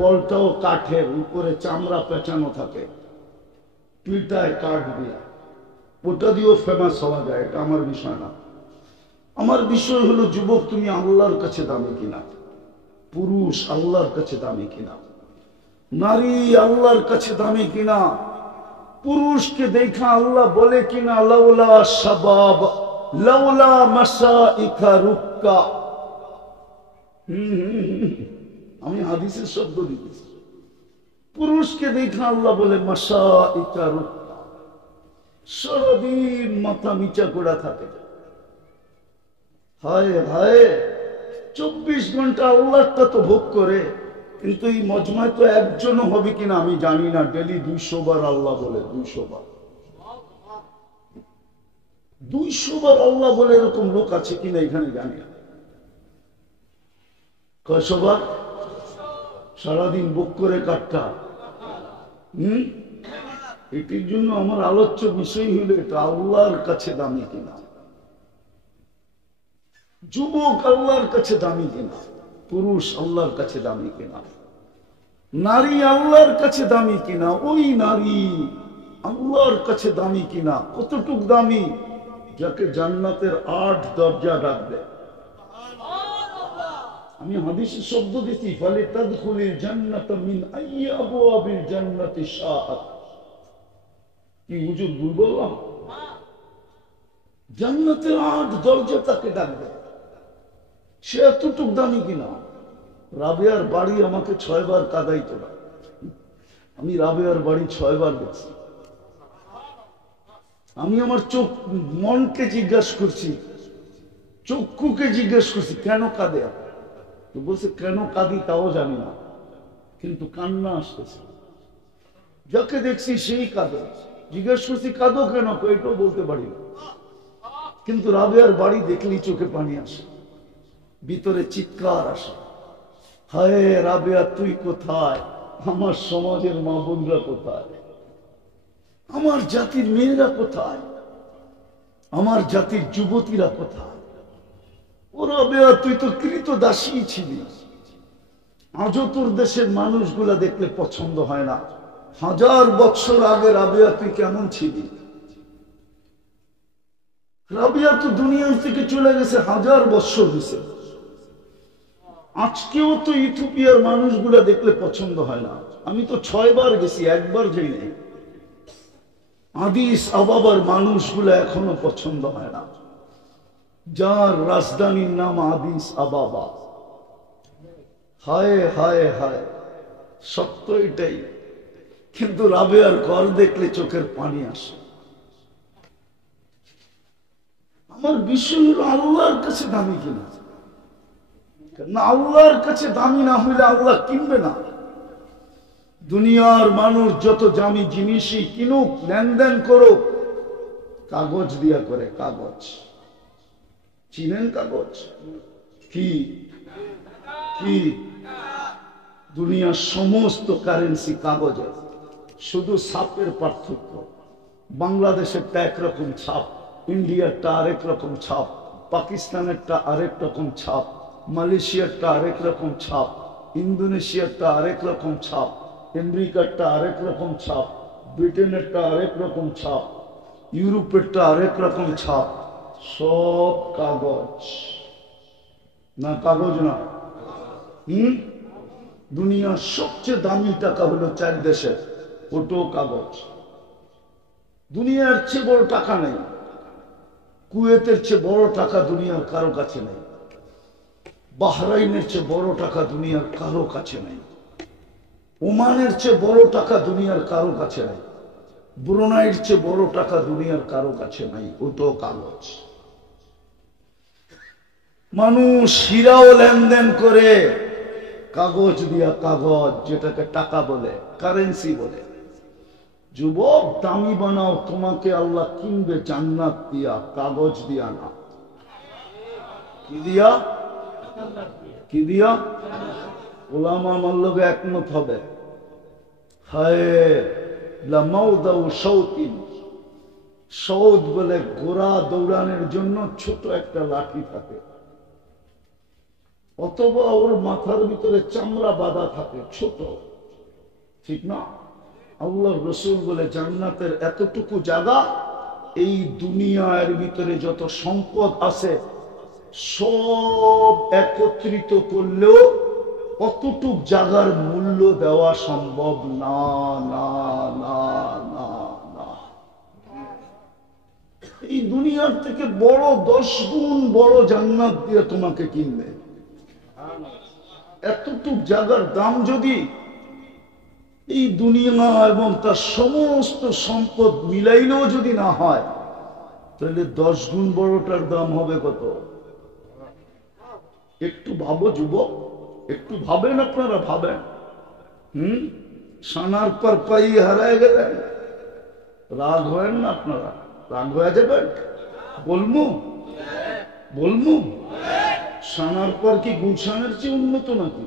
বলটাও কাঠের, উপরে চামড়া পেঁচানো থাকে, পিঠায় কাঠ দিয়ে, ওটা দিয়েও ফেমাস হওয়া যায়। এটা আমার বিষয় না। আমার বিষয় হলো, যুবক তুমি আল্লাহর কাছে দামি কিনা, পুরুষ আল্লাহর কাছে দামি কিনা, নারী আল্লাহর কাছে দামি কিনা, পুরুষকে দেখা আল্লাহ বলে কিনা লাউলা শাবাব লাউলা মাসাইকা রুক্কা। আমি হাদিসের শব্দ দিতেছি। পুরুষকে দেখা আল্লাহ বলে মাসাইকা রুক্কা, সারাদিন মাথা নিচা করা থাকে। হায় হায়, 24 ঘন্টা আল্লাহটা তো ভোগ করে, কিন্তু এই মজমায় তো একজনও হবে কিনা আমি জানি না ডেলি 200 বার আল্লাহ বলে। 200 বার, 200 বার আল্লাহ বলে এরকম লোক আছে কিনা এখানে জানি না। কয়শো বার? সারাদিন ভোগ করে কাটটা। এটির জন্য আমার আলোচ্য বিষয় হলো এটা আল্লাহর কাছে দামি কিনা, যুবক আল্লাহর কাছে দামি কিনা, পুরুষ আল্লাহর কাছে দামি কিনা, নারী আল্লাহর কাছে দামি কিনা, ওই নারী আল্লাহর কাছে দামি কিনা। কতটুক দামি? যাকে জান্নাতের 8 দরজা ডাকবে। আমি হাদিসের শব্দ দিচ্ছি, ফালি তাদখুলিল জান্নাত মিন আইয়ি আবওয়াবিল জান্নাতি শাআত। কি হুজুর ভুল বললাম? জান্নাতের 8 দরজা তাকে ডাকবে। সে এতটুক দামি কিনা। রাবেয়ার বাড়ি আমাকে 6 বার কাঁদাইতো না। আমি রাবেয়ার বাড়ি 6 বার গেছি। আমি আমার মনকে জিজ্ঞাসা করছি, চক্ষুকে জিজ্ঞেস করছি কেন কাঁদে? তো বলছে কেন কাঁদি তাও জানি না, কিন্তু কান্না আসতেছে। যাকে দেখছি সেই কাঁদে। জিজ্ঞেস করছি কাঁদো কেন? এটাও বলতে পারি না। কিন্তু রাবেয়ার বাড়ি দেখলেই চোখে পানি আসে, ভিতরে চিৎকার আসে, হায় রাবেয়া তুই কোথায়? আমার সমাজের মা বোনরা কোথায়? আমার জাতির মেয়েরা কোথায়? আমার জাতির যুবতীরা কোথায়? ও রাবেয়া তুই তো কৃতদাসী ছিলি। আজও তোর দেশের মানুষগুলা দেখলে পছন্দ হয় না। 1000 বছর আগে রাবেয়া তুই কেমন ছিলি? রাবেয়া তো দুনিয়া থেকে চলে গেছে 1000 বছর হয়েছে। আজকেও তো ইথিওপিয়ার মানুষগুলা দেখলে পছন্দ হয় না। আমি তো 6 বার গেছি, একবার যাই নাই। আদিস আবাবার মানুষগুলা এখনো পছন্দ হয় না, যার রাজধানীর নাম আদিস আবাবা। হায় হায় হায়, সত্য এটাই। কিন্তু রাবেয়ার ঘর দেখলে চোখের পানি আসে। আমার বিষয় হলো আল্লাহর কাছে দামি কিনা। না, আল্লাহর কাছে দামি না হইলে আল্লাহ কিনবে না। দুনিয়ার মানুষ যত দামি জিনিসই কিনুক, লেনদেন করুক, কাগজ দিয়া করে। কাগজ চিনেন? কাগজ কি? কি? দুনিয়ার সমস্ত কারেন্সি কাগজের, শুধু ছাপের পার্থক্য। বাংলাদেশেরটা একরকম ছাপ, ইন্ডিয়ারটা আরেক রকম ছাপ, পাকিস্তানেরটা আরেক রকম ছাপ, মালয়েশিয়ারটা আরেক রকম ছাপ, ইন্দোনেশিয়ারটা আরেক রকম ছাপ, আমেরিকারটা আরেক রকম ছাপ, ব্রিটেনেরটা আরেক রকম ছাপ, ইউরোপেরটা আরেক রকম ছাপ। সব কাগজ না? কাগজ না? দুনিয়ার সবচেয়ে দামি টাকা হলো 4 দেশের, ওটাও কাগজ। দুনিয়ার চেয়ে বড় টাকা নেই। কুয়েতের চেয়ে বড় টাকা দুনিয়ার কারো কাছে নেই। বাহরাইনের চেয়ে বড় টাকা দুনিয়ার কারো কাছে নেই। ওমানের চেয়ে বড় টাকা দুনিয়ার কারো কাছে নাই। ব্রুনাইয়ের চেয়ে বড় টাকা দুনিয়ার কারো কাছে নাই, ওটাও কাগজ। মানুষ হীরাও লেনদেন করে কাগজ দিয়া। কাগজ যেটাকে টাকা বলে, কারেন্সি বলে। যুবক, দামি বানাও, তোমাকে আল্লাহ কিনবে জান্নাত দিয়া, কাগজ দিয়া না। কি দিয়া? কি দিয়া? ওলামা আমার লোকে একমত হবে। সৌদ বলে ঘোড়া দৌড়ানোর জন্য ছোট একটা লাঠি থাকে, অথবা ওর মাথার ভিতরে চামড়া বাঁধা থাকে ছোট, ঠিক না? আল্লাহ রসুল বলে জান্নাতের এতটুকু জায়গা, এই দুনিয়ার ভিতরে যত সম্পদ আছে সব একত্রিত করলেও কতটুক জায়গার মূল্য দেওয়া সম্ভব না না না না না। এই দুনিয়ার থেকে বড় 10 গুণ বড় জান্নাত দিয়ে তোমাকে কিনবে। এতটুক জায়গার দাম যদি এই দুনিয়া এবং তার সমস্ত সম্পদ মিলাইলেও যদি না হয়, তাহলে 10 গুণ বড়টার দাম হবে কত? একটু ভাবো যুবক, একটু ভাবেন, আপনারা ভাবেন। সানার পর পাই হারায় গেলেন, রাগ হয় না? আপনারা রাগ হয়ে যাবেন? বলমু বলমু সানার পর কি গুলশানের চেয়ে উন্নত নাকি?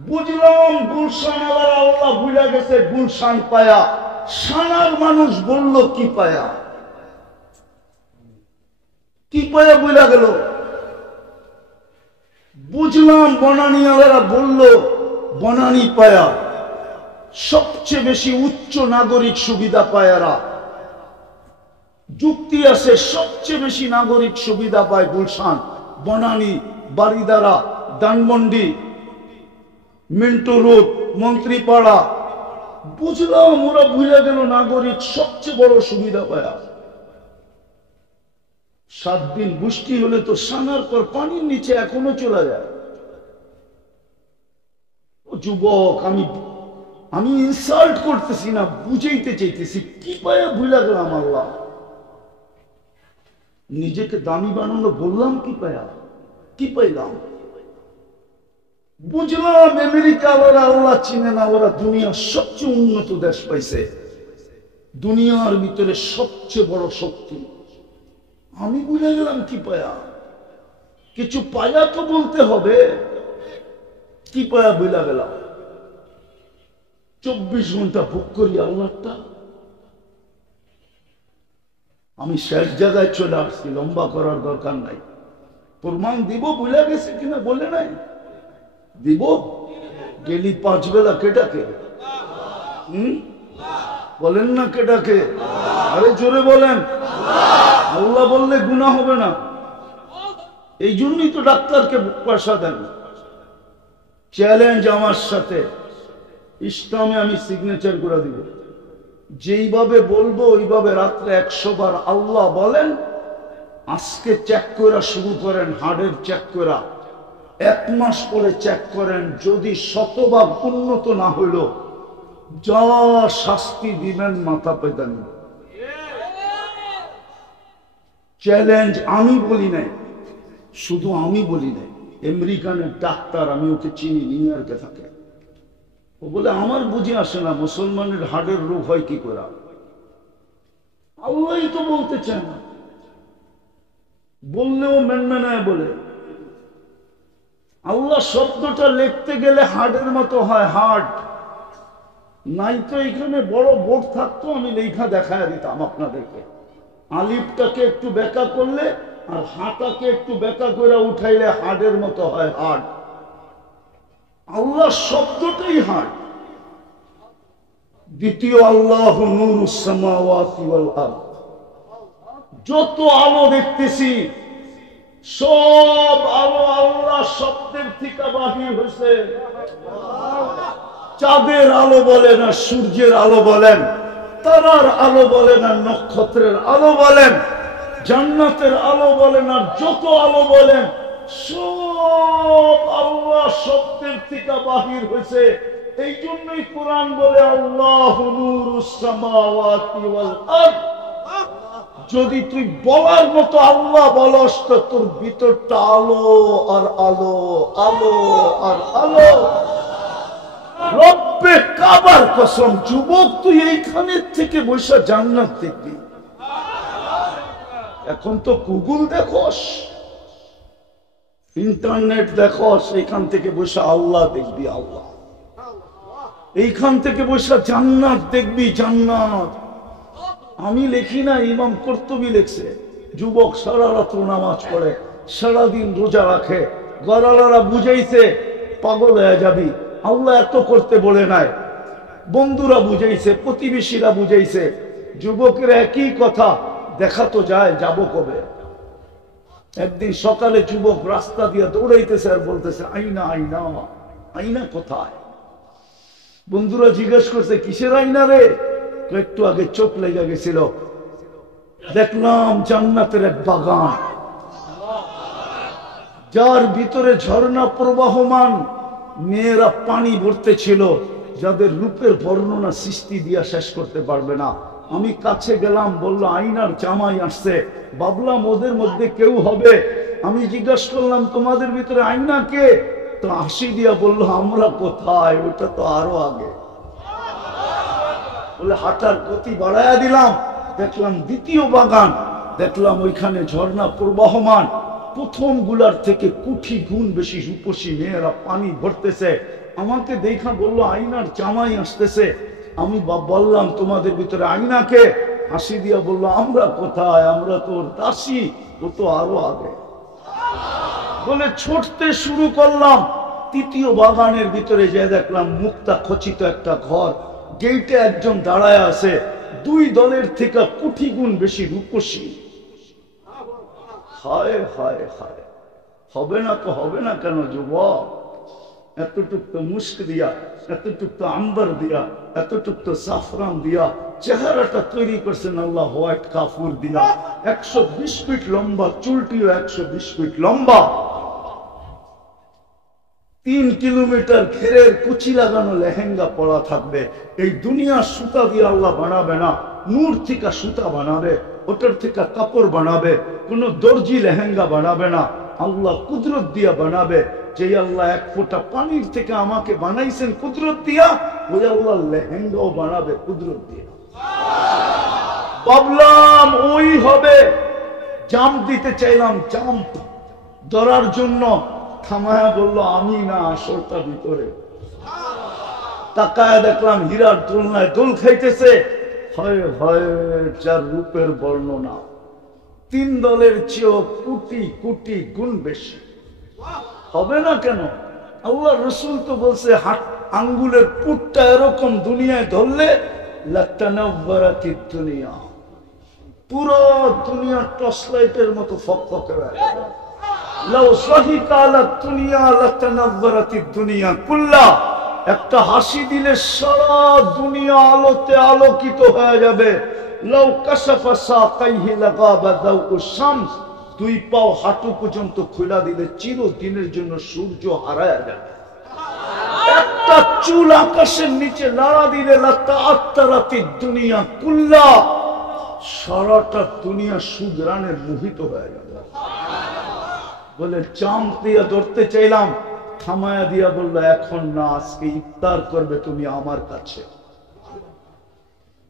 বুঝলাম গুলশান আবার আল্লাহ ভুলে গেছে গুলশান পায়া, সানার মানুষ বলল কি পায়া, কি পায়া ভুলে গেল। বুঝলাম বনানী আলারা বলল বনানী পায়া, সবচেয়ে বেশি উচ্চ নাগরিক সুবিধা পায়ারা। যুক্তি আছে, সবচেয়ে বেশি নাগরিক সুবিধা পায় গুলশান, বনানী, বারিদারা, ধানমন্ডি, মিন্টু রোড, মন্ত্রীপাড়া। বুঝলাম ওরা ভুলে গেল নাগরিক সবচেয়ে বড় সুবিধা পায়া। 7 দিন বৃষ্টি হলে তো সানার পর পানির নিচে এখনো চলে যায়। ও যুবক, আমি ইনসাল্ট করতেছি না, বুঝাইতে চাইতেছি কি পায়া ভুলে গেলাম আল্লাহ। নিজেকে দামি বানানো বললাম কি পায়া, কি পাইলাম? বুঝলাম আমেরিকা ওরা আল্লাহ চিনে না, ওরা দুনিয়ার সবচেয়ে উন্নত দেশ পাইছে, দুনিয়ার ভিতরে সবচেয়ে বড় শক্তি। আমি বুঝে গেলাম কি পায়া, কিছু পায়া তো বলতে হবে। কি পায়া বুঝা গেলাম? 24 ঘন্টা ভোগ করি আল্লাহটা। আমি শেষ জায়গায় চলে আসছি, লম্বা করার দরকার নাই। প্রমাণ দিব বুঝা গেছে কিনা বলে নাই, দিব। ডেলি 5 বেলা কেটাকে বলেন না, কেটাকে? আরে জোরে বলেন। আল্লাহ বললে গুনাহ হবে না, এই জন্যই তো ডাক্তারকে পয়সা দেন। চ্যালেঞ্জ আমার সাথে, ইসলামে আমি সিগনেচার করে দিব, যেইভাবে বলবো ওইভাবে রাত্রে 100 বার আল্লাহ বলেন। আজকে চেক করা শুরু করেন, হার্টের চেক করা 1 মাস পরে চেক করেন, যদি 100 ভাগ উন্নত না হইল যা শাস্তি দিবেন মাথা পেতেন। চ্যালেঞ্জ আমি বলি নাই, শুধু আমি বলি নাই, আমেরিকানের ডাক্তার, আমি ওকে চিনি, নিউ ইয়র্কে থাকে। ও বলে আমার বুঝে আসে না মুসলমানের হার্টের রোগ হয় কি করে। আল্লাহই তো বলতে চায় না, বললেও মেনমেনায় বলে। আল্লাহ শব্দটা লিখতে গেলে হার্টের মতো হয়, হার্ট নাই তো এখানে বড় বোর্ড থাকতো, আমি লেখা দেখায় দিতাম আপনাদেরকে। আলিফটাকে একটু বেঁকা করলে আর হাটাকে একটু বেঁকা করে উঠাইলে হার্টের মতো হয়, হার্ট। আল্লাহ শব্দটাই হার্ট। দ্বিতীয় আল্লাহু নূরুস সামাওয়াতি ওয়াল আরদ, যত আলো দেখতেছি সব আলো আল্লাহ শব্দের থেকে বাহির হয়েছে। চাঁদের আলো বলেন আর সূর্যের আলো বলেন, তারার আলো বলেন আর নক্ষত্রের আলো বলেন, জান্নাতের আলো বলেন আর যত আলো বলেন, সব আল্লাহ শব্দের থেকে বাহির হয়েছে। এই জন্যই কোরআন বলে আল্লাহু নূরুস সামাওয়াতি ওয়াল আরদ। যদি তুই বলার মতো আল্লাহ বলস তো তোর ভিতরটা আলো আর আলো, আলো আর আলো। রব্বে কাবার কসম, যুবক তুই এইখানে থেকে বসে জান্নাত দেখবি। এখন তো গুগল দেখোস, ইন্টারনেট দেখোস, এইখান থেকে বসে আল্লাহ দেখবি, আল্লাহ। এইখান থেকে বসে জান্নাত দেখবি, জান্নাত। আমি লিখি না, ইমাম কুরতুবী লিখছে। যুবক সারা রাত্র নামাজ পড়ে, সারাদিন রোজা রাখে, গড়ালারা বুঝাইছে পাগল হয়ে যাবি, আল্লাহ এত করতে বলে নাই। বন্ধুরা বুঝাইছে, প্রতিবেশীরা বুঝাইছে, যুবকের একই কথা, দেখা তো যায়, যাব কবে? একদিন সকালে যুবক রাস্তা দিয়ে দৌড়াইতেছে আর বলতেছে, আইনা আইনা, আইনা কোথায়? বন্ধুরা জিজ্ঞেস করছে, কিসের আইনা রে? একটু আগে চোখ লেগে গেছিল, দেখলাম জান্নাতের এক বাগান, যার ভিতরে ঝর্ণা প্রবাহমান, মেয়েরা পানি ভরতে ছিল, যাদের রূপের বর্ণনা সৃষ্টি দিয়া শেষ করতে পারবে না। আমি কাছে গেলাম, বলল আইনার জামাই আসছে। ভাবলাম ওদের মধ্যে কেউ হবে। আমি জিজ্ঞাসা করলাম, তোমাদের ভিতরে আইনা কে? তো হাসি দিয়া বলল, আমরা কোথায়, ওটা তো আরো আগে। বলে হাঁটার গতি বাড়াইয়া দিলাম, দেখলাম দ্বিতীয় বাগান, দেখলাম ওইখানে ঝর্ণা প্রবাহমান, প্রথম গুলার থেকে কোটি গুণ বেশি রূপসী মেয়েরা পানি ভরতেছে। আমাকে দেখা বললো আইনার জামাই আসতেছে। আমি বললাম, তোমাদের ভিতরে আইনাকে? হাসি দিয়া বললো, আমরা কোথায়, আমরা তো দাসী, ও তো আরো আগে। বলে ছুটতে শুরু করলাম। তৃতীয় বাগানের ভিতরে যে দেখলাম মুক্তা খচিত একটা ঘর, গেইটে একজন দাঁড়ায় আছে, দুই দলের থেকে কোটি গুণ বেশি রূপসী। হায় হায় হায়, হবে না তো হবে না কেন যুবক? এতটুক তো মুস্ক দিয়া, এতটুক তো আম্বার দিয়া, এতটুক তো সাফরান দিয়া চেহারাটা তৈরি করছেন আল্লাহ হোয়াইট কাফুর দিয়া। 120 ফিট লম্বা, চুলটিও 120 ফিট লম্বা, 3 কিলোমিটার ঘেরের কুচি লাগানো লেহেঙ্গা পরা থাকবে। এই দুনিয়া সুতা দিয়ে আল্লাহ বানাবে না, নূর থেকে সুতা বানাবে, ওটার থেকে কাপড় বানাবে। কোন দর্জি লেহেঙ্গা বানাবে না, আল্লাহ কুদরত দিয়া বানাবে। যে আল্লাহ এক ফোঁটা পানির থেকে আমাকে বানাইছেন কুদরত দিয়া, ওই আল্লাহ লেহেঙ্গাও বানাবে কুদরত দিয়া। ভাবলাম ওই হবে, জাম্প দিতে চাইলাম, জাম্প ধরার জন্য থামায়া বললো, আমি না, আসলটা ভিতরে। তাকায় দেখলাম হীরার তুলনায় দোল খাইতেছে। হয় হয়, যার রূপের বর্ণনা 3 দলের চেয়েও কোটি কোটি গুণ বেশি। হবে না কেন? আল্লাহ রসুল তো বলছে, হাত আঙ্গুলের পুটটা এরকম দুনিয়ায় ধরলে লাতানাওয়ারাতিদ দুনিয়া, পুরো দুনিয়া টর্চ লাইটের মতো ফকফকে হয়ে যাবে। লাউ সাহিকা আলাদ দুনিয়া লাতানাওয়ারাতিদ দুনিয়া কুল্লা, একটা হাসি দিলে সারা দুনিয়া আলোতে আলোকিত হয়ে যাবে। লাউ কাশাফা সাকাইহি লাগাবা দাউউ শামস, 2 পাও হাঁটু পর্যন্ত খোলা দিলে চিরদিনের জন্য সূর্য হারায়া যাবে। একটা চুল আকাশের নিচে নাড়া দিলে লাতাআত্তারাতিদ দুনিয়া কুল্লা, সারাটা দুনিয়া সুগ্রাণে মোহিত হয়ে যাবে। বলে চাঁদ দিয়া ধরতে চাইলাম, থামায়া দিয়া বললো, এখন না, আজকে ইফতার করবে তুমি আমার কাছে।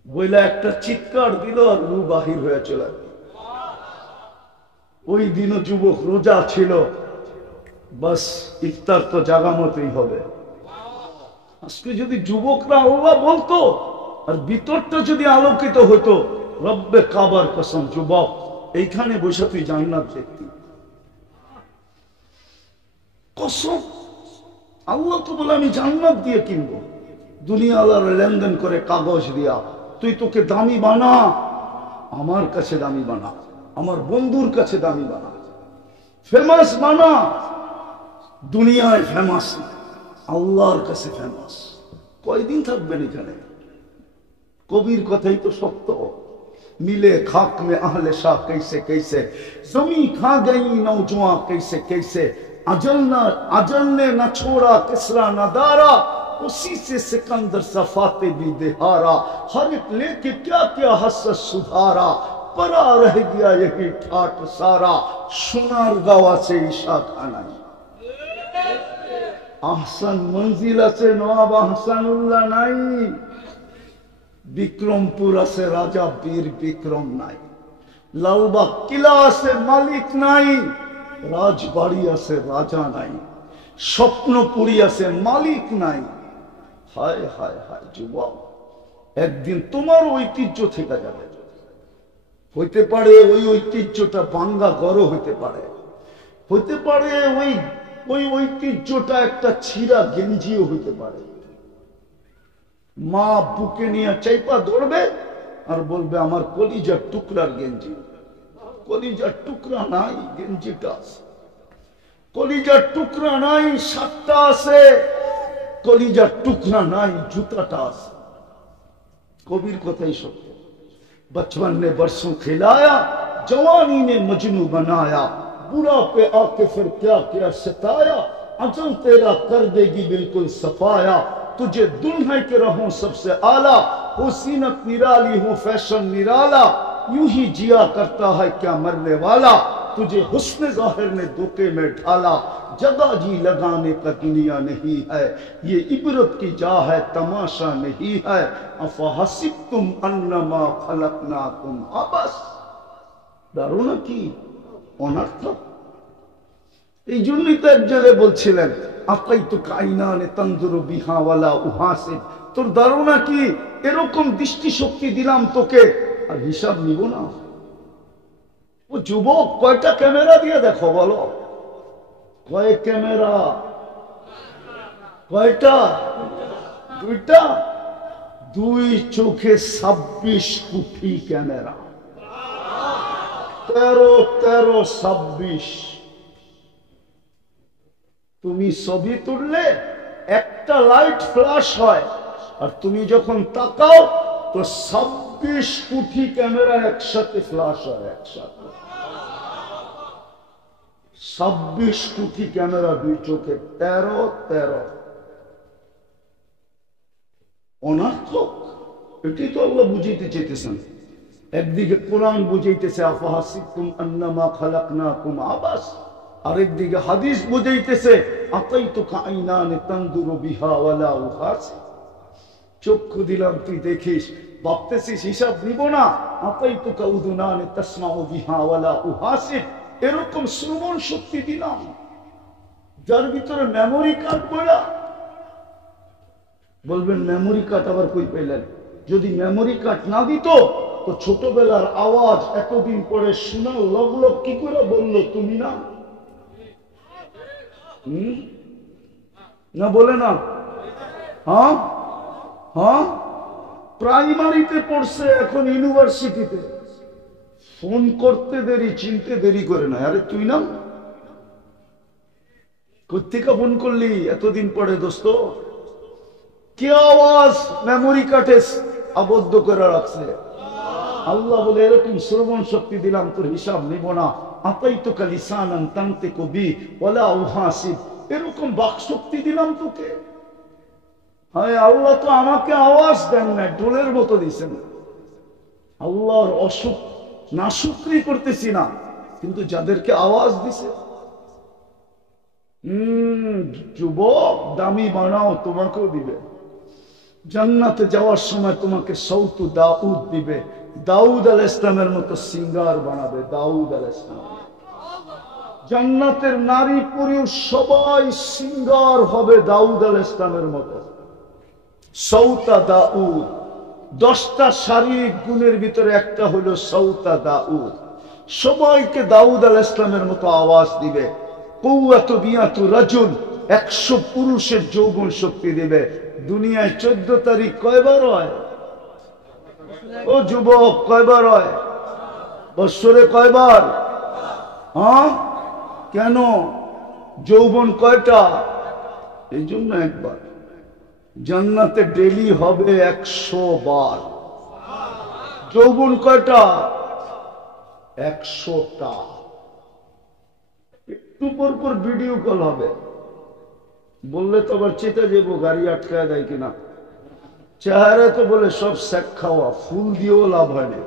বইলা একটা চিৎকার দিল আর রু বাহির হয়ে চলে গেল। ওই দিনও যুবক রোজা ছিল, বাস ইফতার তো জাগা মতোই হবে। আজকে যদি যুবকরা আল্লাহ বলতো আর ভিতরটা যদি আলোকিত হতো, রব্বে কাবার কসম যুবক, এইখানে বসে তুই জান্নাত দেখতি। কসম, আল্লাহ তো বলে আমি জান্নাত দিয়ে কিনবো। দুনিয়া আল্লাহর লেনদেন করে কাগজ দিয়া, তুই তোকে দামি বানা, আমার কাছে দামি বানা, আমার বন্ধুর কাছে দামি বানা, ফেমাস বানা। দুনিয়ায় ফেমাস, আল্লাহর কাছে ফেমাস। কয়দিন থাকবেন এখানে? কবির কথাই তো সত্য। मिले खाक में अहले शाह कैसे कैसे, जमी खा गई नौजवां कैसे कैसे, अजल ने न छोड़ा किसरा न दारा, उसी से सिकंदर सफाते भी दिहारा, हर एक लेके क्या क्या हसरत सुधारा, परा रह गया यही ठाट सारा, सुनार गावा से ईशा खाना। আহসান মঞ্জিল আছে নবাব আহসানুল্লাহ নাই, বিক্রমপুর আছে রাজা বীর বিক্রম নাই, লালবাগ কিলা আছে মালিক নাই, রাজবাড়ি আছে রাজা নাই, স্বপ্নপুরী আছে মালিক নাই। হায় হায় হায় যুবক, একদিন তোমার ঐতিহ্য থেকে যাবে। হইতে পারে ওই ঐতিহ্যটা ভাঙ্গা ঘরও হইতে পারে, হইতে পারে ওই ওই ঐতিহ্যটা একটা ছিঁড়া গেঞ্জিও হইতে পারে। মা বুকে নিয়ে চাইপা ধরবে আর বলবে আমার কলিজার টুকরার গেঞ্জি। কলিজার টুকরা নাই, গেঞ্জিটা আছে। কলিজার টুকরা নাই, শার্টটা আছে। কলিজার টুকরা নাই, জুতাটা আছে। কবির কথাই সত্য। बचपन ने बरसों खिलाया, जवानी ने मजनू बनाया, बुरा पे आके फिर क्या क्या सताया, अजल तेरा कर देगी बिल्कुल सफाया, तुझे दुल्हन के रहूं सबसे आला, हो सीनत निराली हो फैशन निराला, यूं ही जिया करता है क्या मरने वाला, तुझे हुस्न जाहिर ने धोखे में ढाला, जगह जी लगाने का दुनिया नहीं है, ये इबरत की जा है तमाशा नहीं है, अफहसिबतुम अन्नमा खलकनाकुम अबस। দারুণ কি অনর্থক। এই জন্যই তো এক জায়গায় বলছিলেন আকাইতু কাইনানে তানজুরু বিহা ওয়ালা উহাসিব, তোর ধারণা কি এরকম দৃষ্টিশক্তি দিলাম তোকে আর হিসাব নিব না? ও যুবক, কয়টা ক্যামেরা দিয়ে দেখো বলো? কয় ক্যামেরা? কয়টা? দুইটা। দুই চোখে 26 কোটি ক্যামেরা। 13 26। তুমি ছবি তুললে একটা লাইট ফ্ল্যাশ হয়, আর তুমি যখন তাকাও তো 26 কোটি ক্যামেরা একসাথে ফ্ল্যাশ হয়। একসাথে 26 কোটি ক্যামেরা দুই চোখে। 13 অনর্থক। এটি তো আল্লাহ বুঝাইতে চাইতেছেন। একদিকে কোরআন বুঝাইতেছে আফাহাসিবতুম আন্নামা খালাকনাকুম আবাস, আরেকদিকে হাদিস বুঝাইতেছে আতাইতুকা আইনানে তানদুরু বিহা ওয়ালা উহাসিব। চক্ষু দিলাম তুই দেখিস, ভাবতেছিস হিসাব নিব না। আতাইতুকা উযুনানে তাসমাউ বিহা ওয়ালা উহাসিব, এরকম শ্রবণ শক্তি দিলাম যার ভিতরে মেমোরি কার্ড পড়া। বলবেন মেমোরি কার্ড আবার কই পেলেন? যদি মেমোরি কার্ড না দিত তো ছোটবেলার আওয়াজ এতদিন পরে শোনা লগলগ কি করে বললো? তুমি না না বলে না? হ্যাঁ হ্যাঁ, প্রাইমারিতে পড়ছে, এখন ইউনিভার্সিটিতে। ফোন করতে দেরি, চিনতে দেরি করে না। আরে তুই না কোত্থেকে ফোন করলি এতদিন পরে? দোস্ত কি আওয়াজ মেমোরি কার্ডে আবদ্ধ করে রাখছে। আল্লাহ বলে এরকম শ্রবণ শক্তি দিলাম তোর হিসাব নিব না। আতাইতুকা লিসানান তানতিকু বি ওয়ালা উহাসিব, এরকম বাক শক্তি দিলাম তোকে। হ্যাঁ, আল্লাহ তো আমাকে আওয়াজ দেন না, ঢোলের মতো দিছেন। আল্লাহর অসুখ নাশুকরি করতেছি না, কিন্তু যাদেরকে আওয়াজ দিছে। যুবক, দামি বানাও, তোমাকেও দিবে। জান্নাতে যাওয়ার সময় তোমাকে সৌতু দাউদ দিবে। দাউদ আলাইহিস সালামের মতো সিঙ্গার বানাবে। দাউদ আলাইহিস সালাম। জান্নাতের নারী পুরুষ সবাই সিঙ্গার হবে দাউদ আলাইহিস সালামের মতো। সৌতা দাউদ। 10টা শারীরিক গুণের ভিতরে একটা হলো সৌতা দাউদ। সবাইকে দাউদ আলাইহিস সালামের মতো আওয়াজ দিবে। কুওয়াতু বিয়াতু রাজুল, 100 পুরুষের যৌবন শক্তি দিবে। দুনিয়ায় 14 তারিখ কয়বার হয়? ও যুবক, কয়বার হয় বৎসরে? কয়বার? হ্যাঁ, কেন? যৌবন কয়টা? এই জন্য একবার। জান্নাতে ডেলি হবে 100 বার। যৌবন কয়টা? 100টা। একটু পর পর ভিডিও কল হবে। বললে তো আবার চেতে যাবো, গাড়ি আটকায় দেয় কিনা। চেহারা তো বলে সব শেখ খাওয়া, ফুল দিয়েও লাভ হয় না,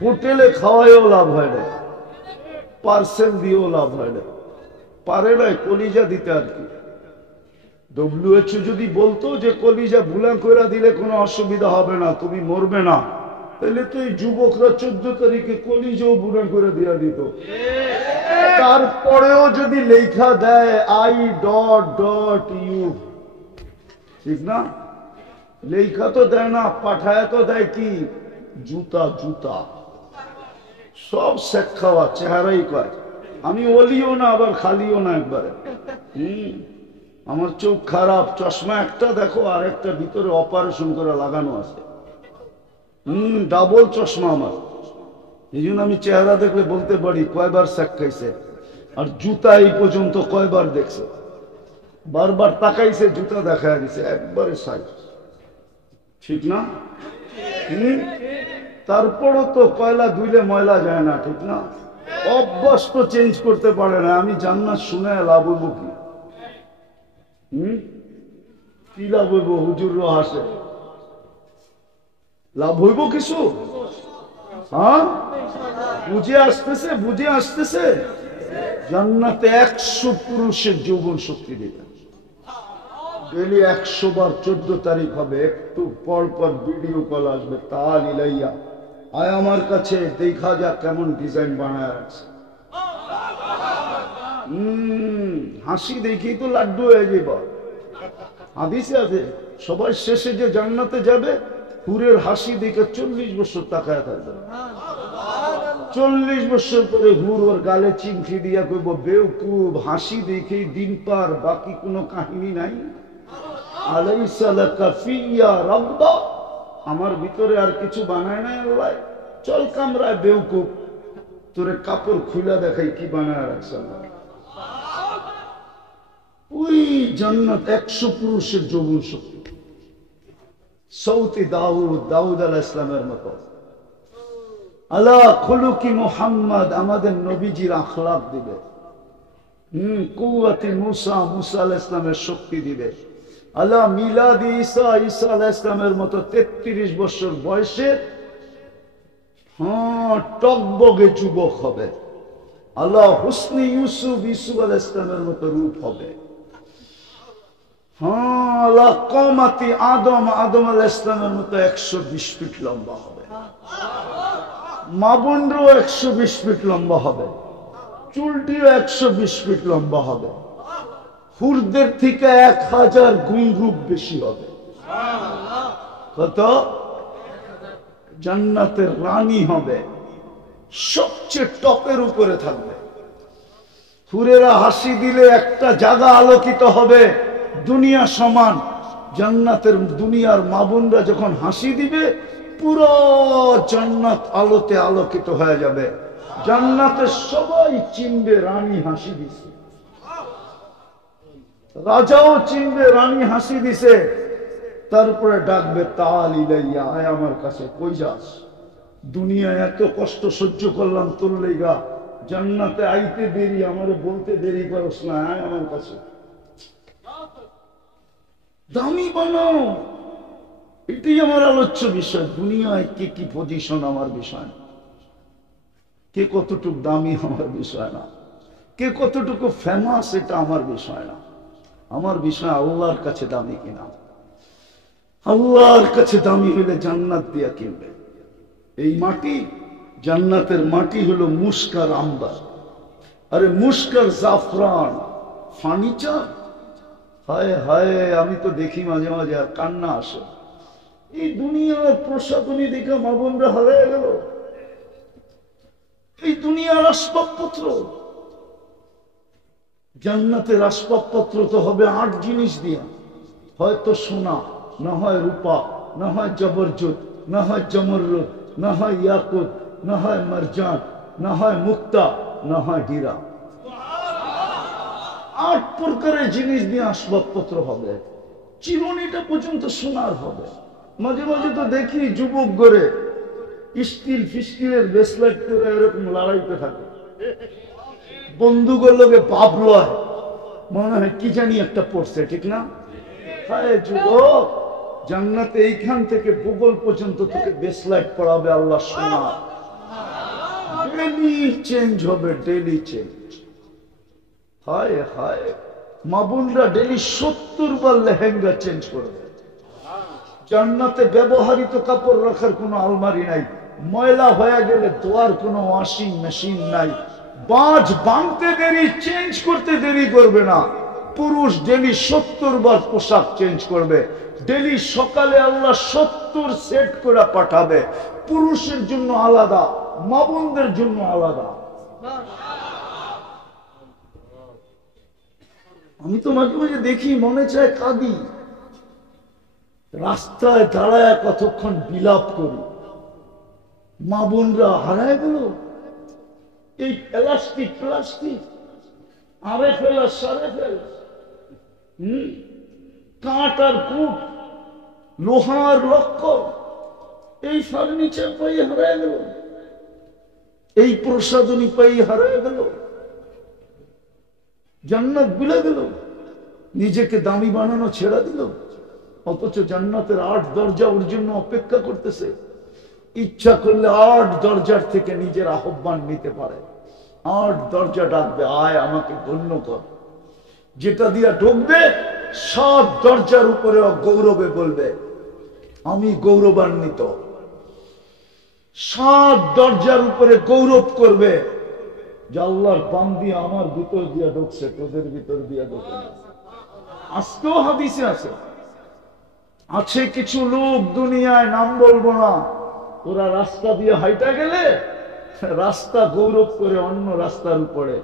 হোটেলে খাওয়াইও লাভ হয় না, পার্সেল দিয়েও লাভ হয় না। পারে না কলিজা দিতে। আর কি WHO যদি বলতো যে কলিজা বুলা করে দিলে কোনো অসুবিধা হবে না, তুমি মরবে না, তাহলে তো এই যুবকরা 14 তারিখে কলিজাও বুলা করে দিয়া দিত। তারপরেও যদি লেখা দেয় I.U, ঠিক না? লেখা তো দেয় না, পাঠায় তো দেয় কি? জুতা। জুতা। সব শেখ খাওয়া, চেহারাই কয়। আমি ওলিও না আবার খালিও না একবারে। আমার চোখ খারাপ, চশমা একটা দেখো আর একটা ভিতরে অপারেশন করে লাগানো আছে। ডাবল চশমা আমার। এই জন্য আমি চেহারা দেখলে বলতে পারি কয়বার স্যাক খাইছে, আর জুতা এই পর্যন্ত কয়বার দেখছে। বারবার তাকাইছে, জুতা দেখা দিছে একবারে সাইজ, ঠিক না? তারপরও তো কয়লা ধুইলে ময়লা যায় না, ঠিক না? অভ্যাস তো চেঞ্জ করতে পারে না। আমি জান্নাত শুনে লাভ হইব কি? কি লাভ হইব? হুজুরও হাসে, লাভ হইব কিছু? হ্যাঁ, বুঝে আসতেছে, বুঝে আসতেছে। জান্নাতে 100 পুরুষের যৌবন শক্তি দেবে। ডেলি 100 বার 14 তারিখ হবে, একটু পর পর ভিডিও কল আসবে, তাল ইলাইয়া আয় আমার কাছে, দেখা যা কেমন ডিজাইন বানায় রাখছে। হাসি দেখি তো লাড্ডু হয়ে যাবে। হাদিসে আছে সবার শেষে যে জান্নাতে যাবে হুরের হাসি দেখে 40 বছর তাকায় থাকবে। 40 বছর পরে হুর ওর গালে চিমটি দিয়া কইব, বেউকুব, হাসি দেখেই দিন পার, বাকি কোনো কাহিনী নাই। আলাইসা লাকা ফিয়া রাব্বা, আমার ভিতরে আর কিছু বানায় নাই আল্লাহ, চল কামরায় বেউকুব, তোরে কাপড় খুলে দেখাই কি বানায় রাখছে। ওই জান্নাত 100 পুরুষের যৌবন শক্তি। সৌতি দাউদ আলাইহিস সালামের মতো। আলা খুলুকি মুহাম্মদ, আমাদের নবীজির আখলাক দিবে। কুওয়াতি মুসা আলাইহিস সালামের শক্তি দিবে। আলা মিলাদি ঈসা আলাইহিস সালামের মতো 33 বছর বয়সে টকবগে যুবক হবে। আল্লাহ হুসনি ইউসুফ আলাইহিস সালামের মতো রূপ হবে। আল্লাহ কমাতি আদম আলাইহিস সালামের মতো 120 ফিট লম্বা হবে। মা বোনরও 120 ফিট লম্বা হবে, চুলটিও 120 ফিট লম্বা হবে। হুরদের থেকে 1000 গুণ রূপ বেশি হবে। কত? জান্নাতের রানী হবে, সবচেয়ে টপের উপরে থাকবে। হুরেরা হাসি দিলে একটা জায়গা আলোকিত হবে দুনিয়া সমান। জান্নাতের দুনিয়ার মা বোনরা যখন হাসি দিবে পুরো জান্নাত আলোতে আলোকিত হয়ে যাবে। জান্নাতের সবাই চিনবে রানী হাসি দিছে, রাজাও চিনবে রানী হাসি দিছে। তারপরে ডাকবে তাল ইলাইয়া, আয় আমার কাছে, কই যাস? দুনিয়ায় এত কষ্ট সহ্য করলাম তোর লেগা, জান্নাতে আইতে দেরি, আমারে বলতে দেরি করস না, আয় আমার কাছে। দামি বানাও, এটাই আমার আলোচ্য বিষয়। দুনিয়ায় কে কি পজিশন আমার বিষয় না, কে কতটুকু দামি আমার বিষয় না, কে কতটুকু ফেমাস এটা আমার বিষয় না। আমার বিষয় আল্লাহর কাছে দামি কিনা। আল্লাহর কাছে দামি হলে জান্নাত দিয়া কিনবে। এই মাটি, জান্নাতের মাটি হলো মুস্কার আম্বার, আরে মুস্কার জাফরান, ফার্নিচার। হায় হায়, আমি তো দেখি মাঝে মাঝে আর কান্না আসে। এই দুনিয়ার প্রসাধনী দেখে মা বোনরা হারিয়ে গেল। এই দুনিয়ার আসবাবপত্র, জান্নাতের আসবাবপত্র তো হবে 8 জিনিস দিয়া, হয়তো সোনা, না হয় রূপা, না হয় জবরজত, না হয় জমররত, না হয় ইয়াকুত, না হয় মারজান, না হয় মুক্তা, না হয় হীরা। 8 প্রকারের জিনিস দিয়ে আসবাবপত্র হবে। চিরুনিটা পর্যন্ত সোনার হবে। মাঝে মাঝে তো দেখি যুবক গড়ে স্টিল ফিস্টিলের ব্রেসলেট করে এরকম লড়াইতে থাকে, বন্ধুগুলোকে পাপ লয়, মনে হয় কি জানি একটা পড়ছে, ঠিক না? হায় যুবক, জান্নাতে এইখান থেকে ভূগোল পর্যন্ত তোকে ব্রেসলেট পড়াবে আল্লাহ সোনা। ডেলি চেঞ্জ হবে, ডেলি চেঞ্জ। হায় হায়, মা বোনরা ডেলি 70 বার লেহেঙ্গা চেঞ্জ করবে। জান্নাতে ব্যবহৃত কাপড় রাখার কোনো আলমারি নাই, ময়লা হয়ে গেলে ধোয়ার কোনো ওয়াশিং মেশিন নাই। বাজ বাঁধতে দেরি, চেঞ্জ করতে দেরি করবে না। পুরুষ ডেলি 70 বার পোশাক চেঞ্জ করবে। ডেলি সকালে আল্লাহ 70 সেট করে পাঠাবে, পুরুষের জন্য আলাদা, মা বোনদের জন্য আলাদা। আমি তো মাঝে মাঝে দেখি, মনে চায় কাঁদি, রাস্তায় দাঁড়ায় কতক্ষণ বিলাপ করি। মা বোনরা হারায় গেল, এই প্লাস্টিক আরে ফেলা সারে ফেল, কাঠ আর কূপ, লোহার লক্ষ্য, এই ফার্নিচার পাই হারায় গেল, এই প্রসাধনী পাই হারায় গেল, জান্নাত ভুলে গেল, নিজেকে দামি বানানো ছেড়ে দিল। অথচ জান্নাতের 8 দরজা ওর জন্য অপেক্ষা করতেছে। ইচ্ছা করলে 8 দরজার থেকে নিজের আহ্বান নিতে পারে। 8 দরজা ডাকবে, আয় আমাকে গণ্য কর। যেটা দিয়া ঢুকবে 7 দরজার উপরে গৌরবে বলবে, আমি গৌরবান্বিত। 7 দরজার উপরে গৌরব করবে যে আল্লাহর বান্দি আমার ভিতর দিয়া ঢুকছে, তোদের ভিতর দিয়া ঢুকে। আজকেও হাদিসে আছে, আছে কিছু লোক দুনিয়ায়, নাম বলবো না, ওরা রাস্তা দিয়ে হাইটা গেলে রাস্তা গৌরব করে অন্য রাস্তার উপরে,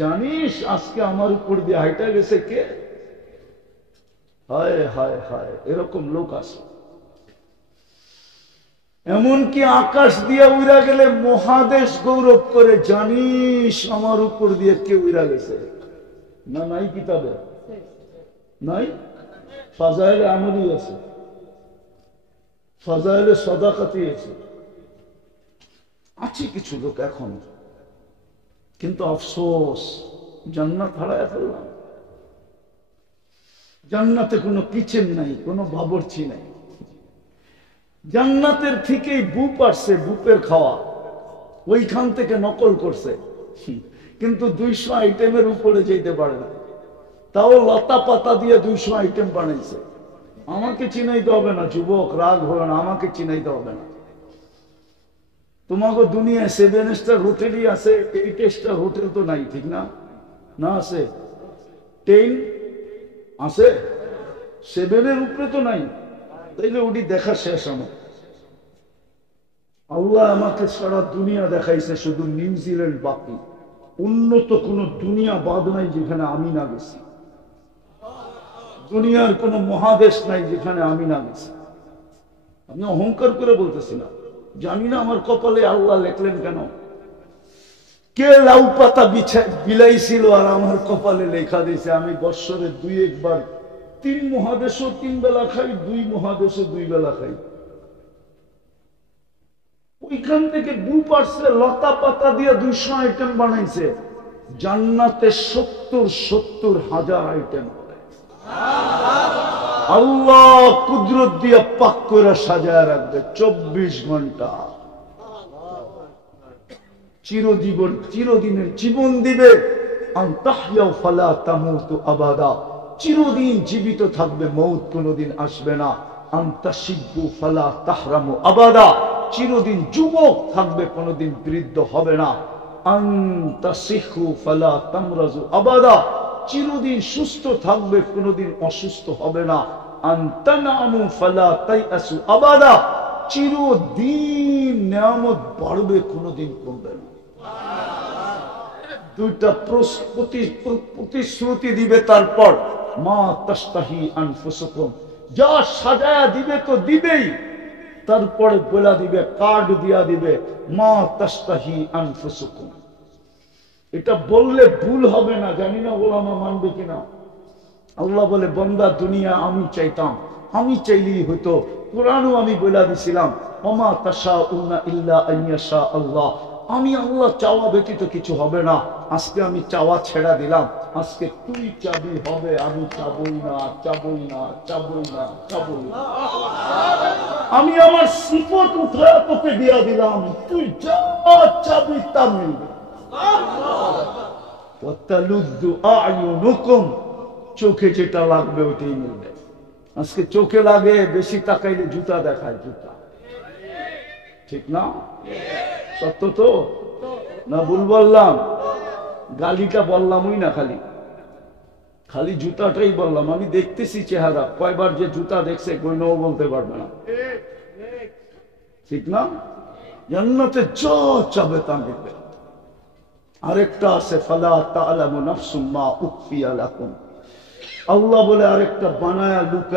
জানিস আজকে আমার উপর দিয়ে হাইটা গেছে কে? হায় হায় হায়, এরকম লোক আছে। এমনকি আকাশ দিয়ে উড়া গেলে মহাদেশ গৌরব করে, জানিস আমার উপর দিয়ে কে উড়া গেছে? না নাই কিতাবে নাই, ফাজাইলে আমলি আছে, ফাজাইলে সাদাকাতি আছে। আছে কিছু লোক এখন, কিন্তু আফসোস জান্নাত হারায় ফেললাম। জান্নাতে কোনো কিচেন নাই, কোনো বাবুর্চি নাই। জান্নাতের থেকেই বুপ আসছে, বুপের খাওয়া ওইখান থেকে নকল করছে, কিন্তু 200 আইটেমের উপরে যেতে পারে না। তাও লতা পাতা দিয়ে 200 আইটেম বানাইছে। আমাকে চিনাইতে হবে না, যুবক রাগ হবে না, আমাকে চিনাইতে হবে না। তোমাকে দুনিয়ায় 7 স্টার হোটেলই আছে, 8 স্টার হোটেল তো নাই, ঠিক না? না আছে 10 আছে, 7-এর উপরে তো নাই। তাইলে ওটি দেখা শেষ আমার। আল্লাহ আমাকে সারা দুনিয়া দেখাইছে, শুধু নিউজিল্যান্ড বাকি। উন্নত কোন দুনিয়া বাদ নাই যেখানে আমি না গেছি। দুনিয়ার কোন মহাদেশ নাই যেখানে আমি না গেছি। আমি অহংকার করে বলতেছি না, জানি না আমার কপালে আল্লাহ লেখলেন কেন। কে লাউ পাতা বিলাইছিল আর আমার কপালে লেখা দিয়েছে আমি বৎসরে 2-1 বার 3 মহাদেশও 3 বেলা খাই, 2 মহাদেশে 2 বেলা খাই। ওইখান থেকে বুপ আসছে, লতা পাতা দিয়ে 200 আইটেম বানাইছে। জান্নাতে 70 হাজার আইটেম আল্লাহ কুদরত দিয়ে পাক করে সাজায় রাখবে 24 ঘন্টা। চিরদিনের জীবন দিবে। চিরদিন জীবিত থাকবে, মৌত কোনদিন আসবে না। আবাদা, চিরদিন যুবক থাকবে, কোনদিন বৃদ্ধ হবে না। আবাদা, চিরদিন সুস্থ থাকবে, কোনদিন অসুস্থ হবে না। আবাদা, চিরদিন নিয়ামত বাড়বে, কোনদিন কমবে না। 2টা প্রতিশ্রুতি দিবে, তারপর মা তাস্তাহি আনফুসুকুম, যা সাজায়া দিবে তো দিবেই, তারপরে বলা দিবে, কার্ড দিয়া দিবে, মা তাস্তাহি আনফুসুকুম। এটা বললে ভুল হবে না, জানি না ওলামা মানবে কিনা। আল্লাহ বলে, বান্দা দুনিয়া আমি চাইতাম, আমি চাইলেই হইতো। কোরআনও আমি বলে দিছিলাম, ওমা তাশাউনা ইল্লা আইয়াশা আল্লাহ, আমি আল্লাহ চাওয়া ব্যতীত কিছু হবে না। আজকে আমি চাওয়া ছেড়া দিলাম, আজকে তুই চাবি হবে, আমি চাবই না, চাবই না, চাবই না, চাবই না। আমি আমার সিফত উঠে তোকে দিয়া দিলাম, তুই যা চাবি তা মিলবে। চোখে যেটা লাগবে ওইটাই মিলবে। আজকে চোখে লাগে, বেশি তাকাইলে জুতা দেখায়, জুতা, ঠিক না? সত্য তো না? ভুল বললাম? গালিটা বললামই না, খালি জুতাটাই বললাম। আমি দেখতেছি চেহারা, কয়বার যে জুতা দেখছে কইনাও বলতে পারবে না, ঠিক না? জান্নাতে যা চাবে তা মিলবে। আরেকটা আছে, ফালা তা'লামু নাফসুম মা উখফিয়া লাকুম আল্লাহ বলে আরেকটা বানায়া লুকায়